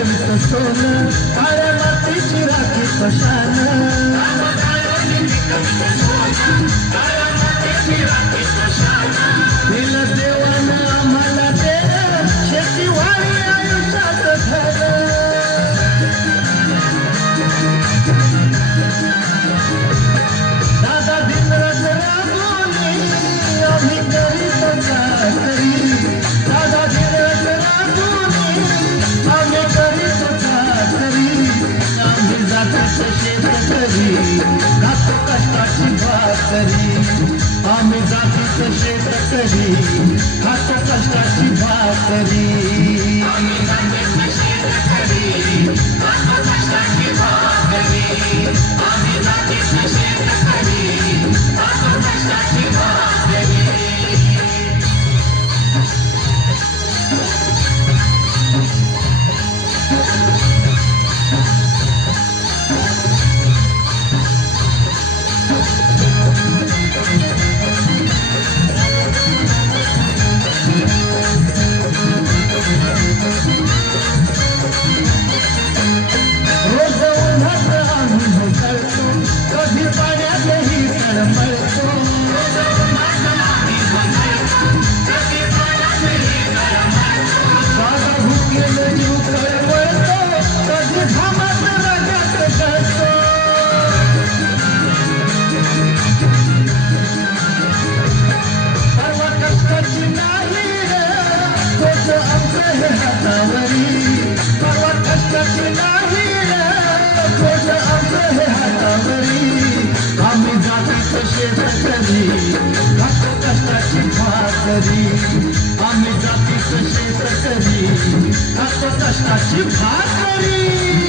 अत्यंत सोन काळ्या मातीची राखी पशान काळ्या मातीची राखी पशान तरी आम्ही जातीचं शेतकरी हात कष्टाची भाकरी आम्ही करी आम्ही जातीच क्षेत्र करी आता कष्टाची भाकरी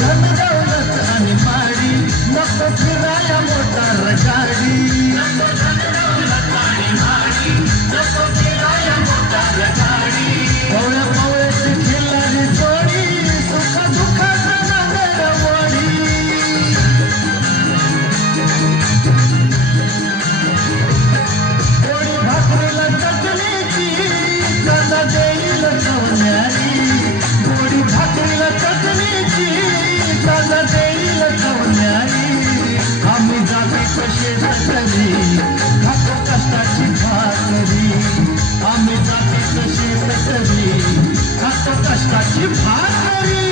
Yeah. कशी भाकरी